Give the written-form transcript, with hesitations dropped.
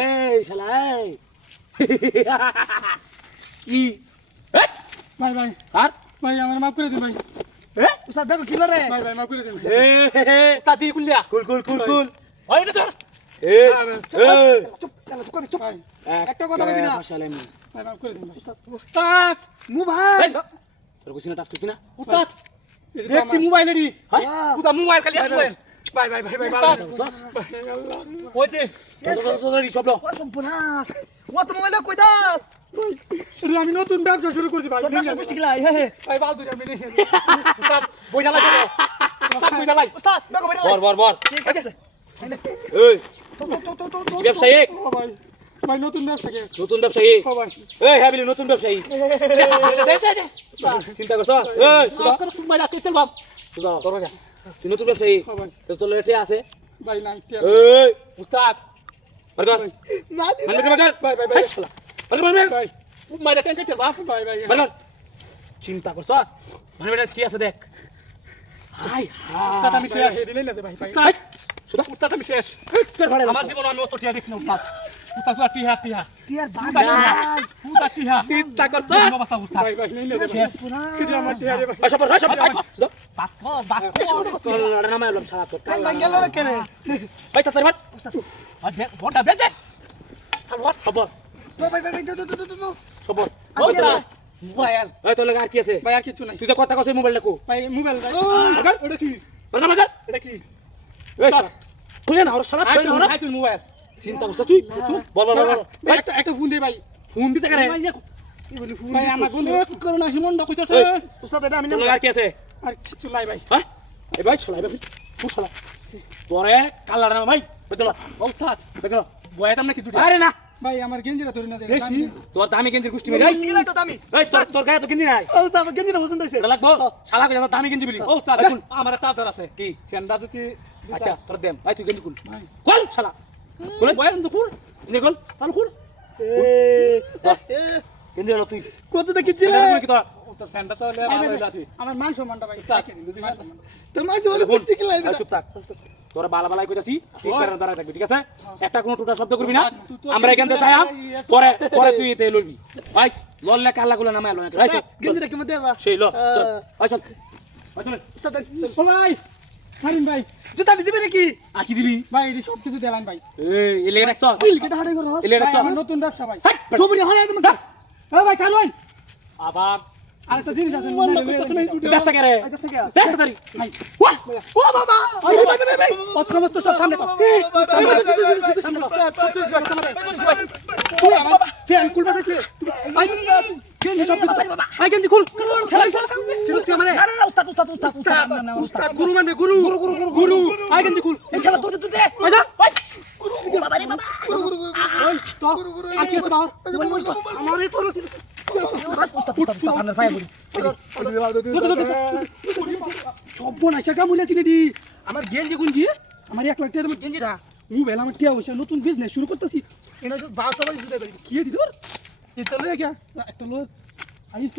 এই শালা কি ভাই ভাই আর ভাই আমার মাফ করে দিন ভাই উস্তাদ দেখো কিলো রে ভাই ভাই মাফ করে দিন তাতি কুলিয়া কুল কুল কুল কুল ওই না চল চুপ চুপ ভাই একটা কথা বলবি না শালামি ভাই মাফ করে দিন ভাই উস্তাদ মু ভাই তোর কুছিনা টাচ করছিস না উস্তাদ দেখতি মোবাইল রে হাই পুরা মোবাইল খালি মোবাইল ভাই ভাই ভাই ভাই উস্তাদ ওই যে তোর শব্দ সম্পূর্ণ ও তো মোবাইল কই দাস আমি নতুন ব্যবসা শুরু করছি ভাই ভাই বাল দুইটা মিলে উস্তাদ বইটা লাগে উস্তাদ বইটা লাগে উস্তাদ দেখো বইটা বর বর বর ঠিক আছে এই ব্যবসায়ী ভাই ভাই নতুন ব্যবসা কে নতুন ব্যবসায়ী ভাই এই হ্যাঁ বলি নতুন ব্যবসায়ী চিন্তা করছ এই সুদা মোবাইল আছে চল বাপ সুদা তোর যা তুই নতুন ব্যবসায়ী ভাই তো তোর লেটে আছে ভাই নাই এই উস্তাদ বরকর মাদি বরকর ভাই ভাই ভাই বরকর ভাই মোবাইল টেনশন চল বাপ ভাই ভাই বরকর চিন্তা করছ মানে বেটা কি আছে দেখ হাই উস্তাদ আমি শেষ দিলেন না ভাই ভাই হাই সুদা উস্তাদ আমি শেষ আমার জীবন আমি অত টিয়া দেখছি না উস্তাদ উস্তাদ পুরা টিয়া টিয়া টিয়ার ভাই পুরা টিয়া চিন্তা করছ ভাই ভাই নেই না শেষ পুরা কি আমার টিয়া রে ভাই আচ্ছা পর আচ্ছা সুদা বাপ তোর নাম আইলাম সারা তোর কাল গেল রে কেন ভাই তাড়াতাড়ি ভাট আর বড়টা বেজে আর what খবর ভাই ভাই ভাই দো খবর বলতা মোবাইল এই তোর লাগা আর কি আছে ভাই আর কিছু নাই তুই তো কথা কইছিস মোবাইল দেখো ভাই মোবাইল ভাই বরকর এটা কি বরকর বরকর এটা কি এই শালা খুলে না ওর শালা আই তুই না তুই মোবাইল চিন্তা করছ তুই বল বল বল ভাই একটা ফোন দে ভাই ফোন দিতে কারে ভাই আমার বন্ধু করো না হিমন কইছস উস্তাদ এটা আমি তোর লাগা আর কি আছে আর কিছু নাই ভাই হ্যাঁ এই ভাই শালা ভাই ফুট শালা তোরে কালার না ভাই বেদল উস্তাদ বেদল বয়াতাম নাকি দুটো আরে না ভাই আমার গেঞ্জিটা ধরে না দে বেশি তোর দামি গেঞ্জির গোষ্ঠী মেরে কি লাগতো দামি এই তোর গায়ে তো গেঞ্জি নাই উস্তাদ আমার গেঞ্জিটা পছন্দ হইছে এটা লাগবো শালা কই আমার দামি গেঞ্জি বলি উস্তাদ আমার একটা আদর আছে কি ঠান্ডা যদি আচ্ছা তোর দেম ভাই তুই গেঞ্জি খুল ভাই খুল শালা বলে বয়ান তো খুল গেঞ্জি খুল তাহলে খুল গেঞ্জি হলো তুই কত দেখিছিলে কি তোর উস্তাদ ঠান্ডা তো লে ভালো হইলো আছে আমার মান সম্মানটা ভাই রাখে দিন যদি মান সম্মান তোর মান সম্মান খুল কুস্তি খেলাই এই চুপ থাক তোরা বালা বালাই কইতাছি ঠিক করে দাঁড়ায় থাকবি ঠিক আছে একটা কোনো টুটা শব্দ করবি না আমরা এখান থেকে যাইম পরে পরে তুই এতে লইবি ভাই লললে কালা গুলো নামায় লয় রাইছ গেঞ্জিটা কেমন দেয়া সেই ল চল আয় চল আয় চল উস্তাদ ও ভাই হারিন ভাই জুতা দিবি নাকি আর কি দিবি ভাই এই সব কিছু দেলাইন ভাই এই এলে রাখছ বিল কেটে হাড়ে করো এলে রাখছ আমার নতুন ব্যবসা ভাই খবরই হয় তুমি হ্যাঁ ভাই কালওয়াইন আবার আরেকটা জিনিস আছে ব্যস্ত করে দেখ তাড়াতাড়ি ভাই ও বাবা ভাই সমস্ত সব সামনে কর ফ্যান খুল বাজাইছে ভাই গেঞ্জি সব কিছু ভাই গেঞ্জি খুল ছেলে তুই আমারে না উস্তাদ উস্তাদ গুরু মানবে গুরু গুরু ভাই গেঞ্জি খুল এই ছেলে তুই দে ভাই যা গুরু বাবা রে বাবা গুরু ওই তো আর কি আছে বাবা আমারে তোর আমার গেঞ্জি গুঞ্জি আমার 1 লাখ টাকা তোমার গেঞ্জিটা মোবাইল আমার টিয়া হইছে নতুন বিজনেস শুরু করতেছি এনে সব 12 টাকা দিতে পারি কি দিদর এটা লয়ে গিয়া একটা লো আইস